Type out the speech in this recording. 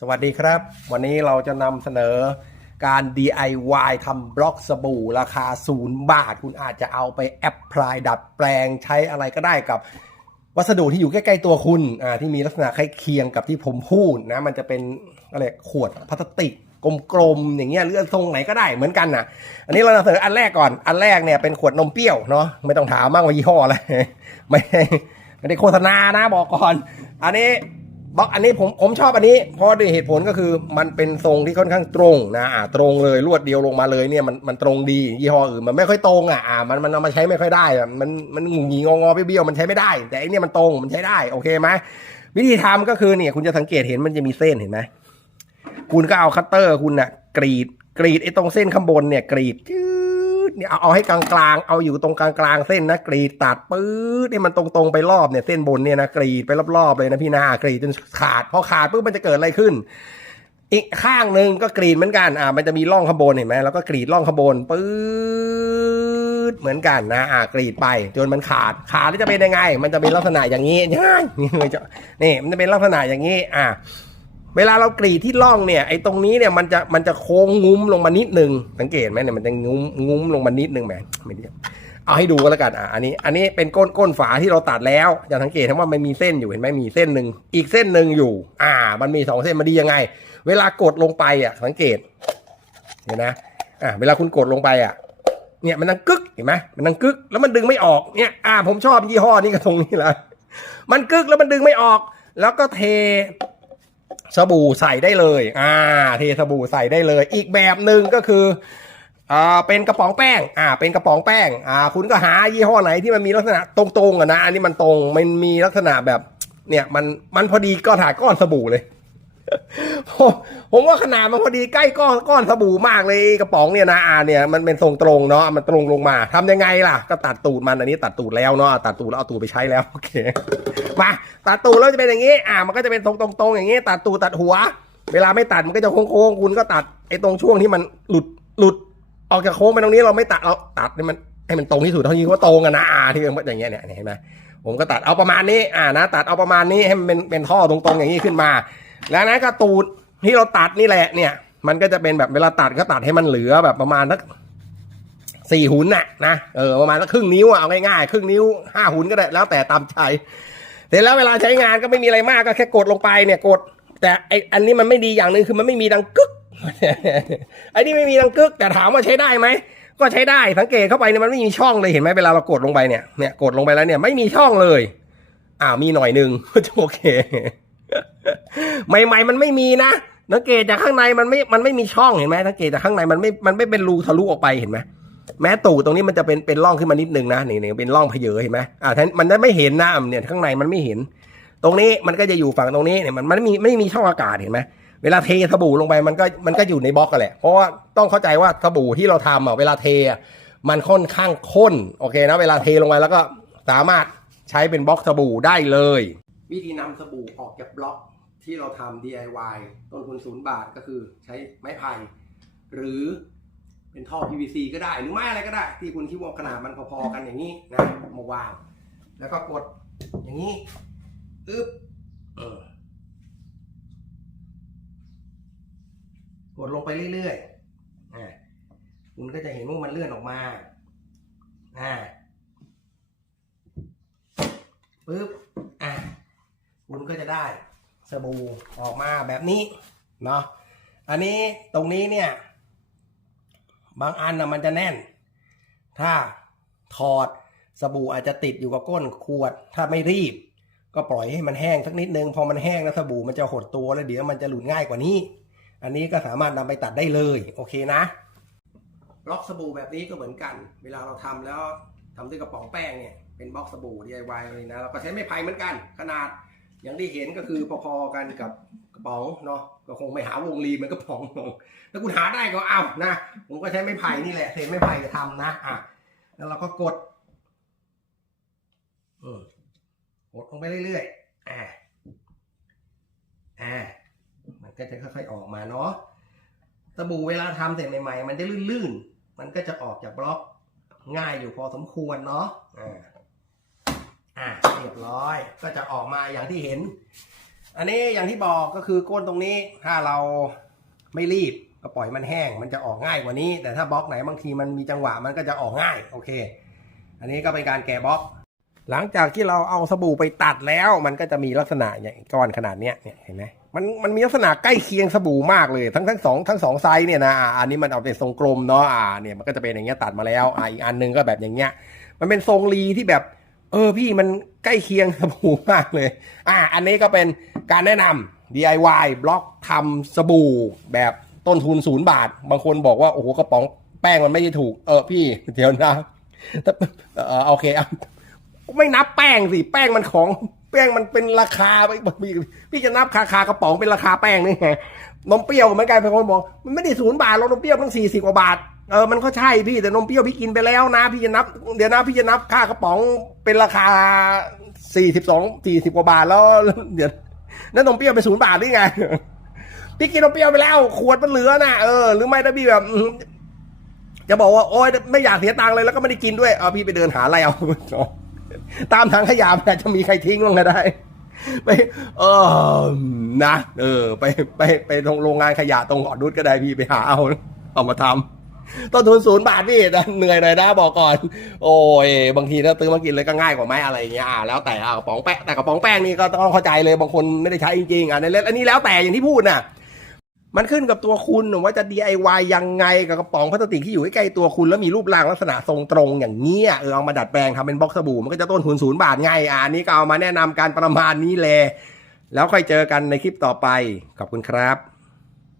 สวัสดีครับ วันนี้เราจะนำเสนอการ DIY ทำบล็อกสบู่ราคา 0 บาท คุณอาจจะเอาไปแอปพลายดัดแปลงใช้อะไรก็ได้กับ วัสดุที่อยู่ใกล้ๆตัวคุณอ่าที่มีลักษณะคล้ายเคียงกับที่ผมพูดนะ มันจะเป็นอะไรขวดพลาสติกกลมๆอย่างเงี้ยหรือทรงไหนก็ได้เหมือนกันนะอันนี้เรานำเสนออันแรกก่อนอันแรกเนี่ยเป็นขวดนมเปรี้ยวเนาะไม่ต้องถามมากว่ายี่ห้ออะไรไม่ไม่ได้โฆษณานะบอกก่อน อันนี้ บล็อกอันนี้ผมผมชอบอันนี้ เพราะด้วยเหตุผลก็คือมันเป็นทรงที่ค่อนข้างตรงนะอ่าตรงเลยรวดเดียวลงมาเลยเนี่ยมันมันตรงดียี่ห้ออื่นมันไม่ค่อยตรงอะอ่ามันมันเอามาใช้ไม่ค่อยได้อะมันมันงุงงีงองอเบี้ยวมันใช้ไม่ได้ แต่อันนี้มันตรงมันใช้ได้โอเคไหมวิธีทำก็คือเนี่ย คุณจะสังเกตเห็นมันจะมีเส้นเห็นไหมคุณก็เอาคัตเตอร์คุณน่ะ กรีดกรีดไอ้ตรงเส้นข้างบนเนี่ย กรีดจืด เนี่ยเอาเอาให้กลางๆ เอาอยู่ตรงกลางๆเส้นนะกรีดตัดปื๊ดให้มันตรงๆไปรอบเนี่ยเส้นบนเนี่ยนะกรีดไปรอบๆเลยนะพี่นากรีดจนขาดพอขาดปุ๊บมันจะเกิดอะไรขึ้น อีกข้างหนึ่งก็กรีดเหมือนกันอ่ามันจะมีร่องข้างบนเห็นไหมแล้วก็กรีดร่องข้างบนปื๊ดเหมือนกันนะอ่ากรีดไปจนมันขาดขาดแล้วจะเป็นยังไง มันจะเป็นลักษณะอย่างนี้นี่มันจะนี่มันจะเป็นลักษณะอย่างนี้อ่า เวลาเรากรีดที่ร่องเนี่ยไอ้ตรงนี้เนี่ยมันจะมันจะโค้งงุ้มลงมานิดนึงสังเกตไหมเนี่ยมันจะงุ้มงุ้มลงมานิดนึงแหมไม่ได้เอาให้ดูก็แล้วกันอะอันนี้ อันนี้เป็นก้นก้นฝาที่เราตัดแล้วจะสังเกตว่ามันมีเส้นอยู่เห็นไหมมีเส้นหนึ่งอีกเส้นหนึ่งอยู่ อ่า มันมีสองเส้นมันดียังไง เวลากดลงไปอะสังเกตเห็นนะอ่าเวลาคุณกดลงไปอะเนี่ยมันดังกึกเห็นไหมมันดังกึกแล้วมันดึงไม่ออกเนี่ยอ่าผมชอบยี่ห้อนี้กระทงนี้แหละมันกึกแล้วมันดึงไม่ออก แล้วก็เท สบู่ใส่ได้เลย อ่า เทสบู่ใส่ได้เลย อีกแบบหนึ่งก็คืออ่าเป็นกระป๋องแป้ง อ่า เป็นกระป๋องแป้ง อ่า คุณก็หายี่ห้อไหนที่มันมีลักษณะตรงๆอะนะ อันนี้มันตรง มันมีลักษณะแบบ เนี่ย มัน มันพอดีก็ถาก้อนสบู่เลย ผมผมว่าขนาดมันพอดีใกล้ก้อนก้อนสบู่มากเลยกระป๋องเนี่ยนะอ่าเนี่ยมันเป็นทรงตรงเนาะมันตรงลงมาทำยังไงล่ะ ก็ตัดตูดมันอันนี้ตัดตูดแล้วเนาะตัดตูดแล้วเอาตูดไปใช้แล้วโอเคมาตัดตูดแล้วจะเป็นอย่างนี้ อ่า มันก็จะเป็นตรงตรงๆอย่างนี้ ตัดตูดตัดหัว เวลาไม่ตัดมันก็จะโค้งๆคุณก็ตัดไอ้ตรงช่วงที่มันหลุดหลุดออกจากโค้งไปตรงนี้เราไม่ตัดเราตัดให้มันให้มันตรงที่สุดเท่าที่ว่าตรงอะนนะอ่าที่มันอย่างเงี้ยเนี่ยเห็นไหมผมก็ตัดเอาประมาณนี้อ่านะตัดเอาประมาณนี้ให้มันเป็นเป็นท่อตรงๆอย่างนี้ขึ้นมาแล้วนะก็ตูดที่เราตัดนี่แหละเนี่ย มันก็จะเป็นแบบเวลาตัดก็ตัดให้มันเหลือแบบประมาณสักสี่หุนน่ะนะเออประมาณสักครึ่งนิ้วอะเอาง่ายๆครึ่งนิ้วห้าหุนก็ได้แล้วแต่ตามใจเสร็จแล้วเวลาใช้งานก็ไม่มีอะไรมากก็แค่กดลงไปเนี่ยกด แต่ไออันนี้มันไม่ดีอย่างหนึ่งคือมันไม่มีดังกึกไอ้นี่ไม่มีดังกึก แต่ถามว่าใช้ได้ไหมก็ใช้ได้สังเกตเข้าไปเนี่ยมันไม่มีช่องเลยเห็นไหมเวลาเรากดลงไปเนี่ยเนี่ยกดลงไปแล้วเนี่ยไม่มีช่องเลยอ้าวมีหน่อยนึ่งโอเค ใหม่ ๆ มันไม่มีนะสังเกตจากข้างในมันไม่ มันไม่มีช่องเห็นไหมสังเกตจากข้างในมันไม่ มันไม่เป็นรูทะลุออกไปเห็นไหมแม้ตูดตรงนี้มันจะเป็นเป็นร่องขึ้นมานิดนึงนะนี่นี่เป็นร่องเพเยอเห็นไหมอ่าท่านมันจะไม่เห็นนะเนี่ยข้างในมันไม่เห็น ตรงนี้มันก็จะอยู่ฝั่งตรงนี้เนี่ยมันมันไม่มีไม่มีช่องอากาศเห็นไหมเวลาเทสบู่ลงไปมันก็มันก็อยู่ในบล็อกกันแหละเพราะว่าต้องเข้าใจว่าสบู่ที่เราทำอะเวลาเทมันค่อนข้างข้นโอเคนะเวลาเทลงไปแล้วก็สามารถใช้เป็นบล็อกสบู่ได้เลย วิธีนำสบู่ออกจากบล็อก ที่เราทำ DIY ต้นทุนศูนย์บาทก็คือใช้ไม้ไผ่หรือเป็นท่อ PVC ก็ได้หรือไม้อะไรก็ได้ ที่คุณคิดว่าขนาดมันพอๆกันอย่างนี้นะมาวาง แล้วก็กดอย่างนี้อึ๊บเออกดลงไปเรื่อยๆอ่าคุณก็จะเห็นว่ามันเลื่อนออกมาอ่าปึ๊บอะคุณก็จะได้ สบู่ออกมาแบบนี้เนาะอันนี้ตรงนี้เนี่ย บางอันนะมันจะแน่น ถ้าถอดสบู่อาจจะติดอยู่กับก้นขวด ถ้าไม่รีบ ก็ปล่อยให้มันแห้งสักนิดนึง พอมันแห้งแล้วสบู่มันจะหดตัวแล้วเดี๋ยวมันจะหลุดง่ายกว่านี้ อันนี้ก็สามารถนำไปตัดได้เลย โอเคนะบล็อกสบู่แบบนี้ก็เหมือนกัน เวลาเราทำแล้วทำด้วยกระป๋องแป้งเนี่ย เป็นบล็อกสบู่ DIY เลยนะ เราก็ใช้ไม้ไผ่เหมือนกัน ขนาด อย่างที่เห็นก็คือพอๆกันกับกระป๋องเนาะก็คงไม่หาวงรีเหมือนกระป๋องลงถ้าคุณหาได้ก็เอานะผมก็ใช้ไม้ไผ่นี่แหละเศษไม้ไผ่จะทำนะอะแล้วเราก็กดอืมกดลงไปเรื่อยๆอ่าอ่ามันก็จะค่อยๆออกมาเนาะสบู่เวลาทำเสร็จใหม่ๆ มันจะลื่นๆ มันก็จะออกจากบล็อกง่ายอยู่พอสมควรเนาะอ่า อ่าเรียบร้อยก็จะออกมาอย่างที่เห็น อันนี้อย่างที่บอกก็คือก้นตรงนี้ถ้าเราไม่รีบก็ปล่อยมันแห้งมันจะออกง่ายกว่านี้ แต่ถ้าบล็อกไหนบางทีมันมีจังหวะมันก็จะออกง่ายโอเค อันนี้ก็เป็นการแกะบล็อก หลังจากที่เราเอาสบู่ไปตัดแล้วมันก็จะมีลักษณะอย่างก้อนขนาดเนี้ยเนี่ยเห็นไหมมันมันมีลักษณะใกล้เคียงสบู่มากเลย ทั้งทั้งสองทั้งสองไซส์เนี่ยนะอ่าอันนี้มันเอาเป็นทรงกลมเนาะอ่าเนี่ยมันก็จะเป็นอย่างเงี้ยตัดมาแล้วอ่าอีกอันหนึงก็แบบอย่างเงี้ยมันเป็นทรงรีที่แบบ เออพี่มันใกล้เคียงสบู่มากเลย อ่าอันนี้ก็เป็นการแนะนำ DIY บล็อกทำสบู่แบบต้นทุนศูนย์บาท บางคนบอกว่า โอ้โหกระป๋องแป้งมันไม่ได้ถูก เออพี่ เดี๋ยวนะเออโอเคอะไม่นับแป้งสิ แป้งมันของแป้งมันเป็นราคาไปพี่จะนับราคากระป๋องเป็นราคาแป้งนี่ไงนมเปรี้ยวเหมือนกันบางคนบอกมันไม่ได้ศูนย์บาทเรานมเปรี้ยวตั้งสี่สิบกว่าบาท เออมันก็ใช่พี่แต่นมเปรี้ยวพี่กินไปแล้วนะพี่จะนับ เดี๋ยวนะพี่จะนับค่ากระป๋องเป็นราคาสี่สิบสองสี่สิบกว่าบาทแล้วเดี๋ยวนั่นนมเปรี้ยวไปศูนย์บาทหรือไงพี่กินนมเปรี้ยวไปแล้วขวดมันเหลือนะเออหรือไม่ถ้าพี่แบบจะบอกว่าโอ๊ยไม่อยากเสียตังค์เลยแล้วก็ไม่ได้กินด้วยเออพี่ไปเดินหาอะไรเอาตามทางขยะมันอาจจะมีใครทิ้งลงก็ได้ไปเออนะ เออ ไปไปไปตรงโรงงานขยะตรงหอดุดก็ได้พี่ไปหาเอาเอามาทำ ต้นทุนศูนย์บาทพี่เหนื่อยหน่อยนะบอกก่อน โอ้ยบางทีถ้าซื้อมากินเลยก็ง่ายกว่าไหมอะไรเงี้ยอ่าแล้วแต่อะกระป๋องแป้งแต่กระป๋องแป้งนี่ก็ต้องเข้าใจเลยบางคนไม่ได้ใช้จริงๆอะในเล่นอันนี้แล้วแต่อย่างที่พูดน่ะมันขึ้นกับตัวคุณว่าจะ DIY ยังไงกับกระป๋องพลาสติกที่อยู่ใกล้ๆตัวคุณแล้วมีรูปร่างลักษณะทรงตรงอย่างเงี้ยเออเอามาดัดแปลงทำเป็นบล็อกสบู่มันก็จะต้นทุนศูนย์บาทไงอ่าอันนี้ก็เอามาแนะนำการประมาณนี้และแล้วค่อยเจอกันในคลิปต่อไปขอบคุณครับ